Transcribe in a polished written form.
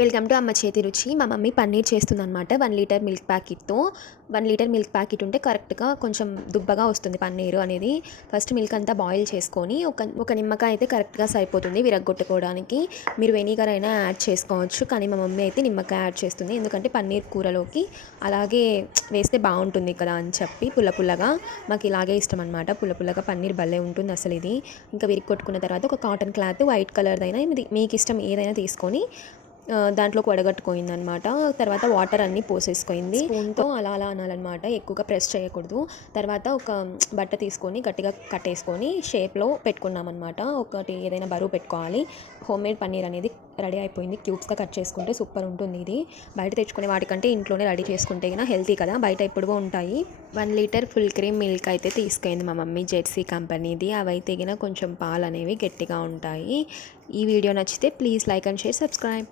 Welcome to అమ్మ చేతి రుచి. మా మమ్మీ పన్నీర్ చేస్తుందనమాట 1 లీటర్ మిల్క్ ప్యాకెట్తో. 1 లీటర్ మిల్క్ ప్యాకెట్ ఉంటే కరెక్ట్గా కొంచెం దుబ్బగా వస్తుంది పన్నీరు అనేది. ఫస్ట్ మిల్క్ అంతా బాయిల్ చేసుకొని ఒక నిమ్మకాయ అయితే కరెక్ట్గా సరిపోతుంది విరగ్గొట్టుకోవడానికి. మీరు వెనిగర్ అయినా యాడ్ చేసుకోవచ్చు, కానీ మా మమ్మీ అయితే నిమ్మకాయ యాడ్ చేస్తుంది. ఎందుకంటే పన్నీర్ కూరలోకి అలాగే వేస్తే బాగుంటుంది కదా అని చెప్పి. పుల్లగా మాకు ఇలాగే ఇష్టం అనమాట. పుల్లగా పన్నీర్ భలే ఉంటుంది అసలు ఇది. ఇంకా విరగ్గొట్టుకున్న తర్వాత ఒక కాటన్ క్లాత్ వైట్ కలర్దైనా మీకు ఇష్టం ఏదైనా తీసుకొని దాంట్లోకి వడగట్టుకోయిందనమాట. తర్వాత వాటర్ అన్నీ పోసేసుకుంది. స్పూన్తో అలా అనాలన్నమాట, ఎక్కువగా ప్రెస్ చేయకూడదు. తర్వాత ఒక బట్ట తీసుకొని గట్టిగా కట్టేసుకొని షేప్లో పెట్టుకున్నామన్నమాట. ఒకటి ఏదైనా బరువు పెట్టుకోవాలి. హోమ్మేడ్ పన్నీర్ అనేది రెడీ అయిపోయింది. క్యూబ్స్గా కట్ చేసుకుంటే సూపర్ ఉంటుంది ఇది. బయట తెచ్చుకునే వాటికంటే ఇంట్లోనే రెడీ చేసుకుంటే కన్నా హెల్తీ కదా, బయట ఎప్పుడూ ఉంటాయి. 1 లీటర్ ఫుల్ క్రీమ్ మిల్క్ అయితే తీసుకుంది మా మమ్మీ, జెర్సీ కంపెనీది. అవైతే గిన కొంచెం పాలు అనేవి గట్టిగా ఉంటాయి. ఈ వీడియో నచ్చితే please like and share, subscribe.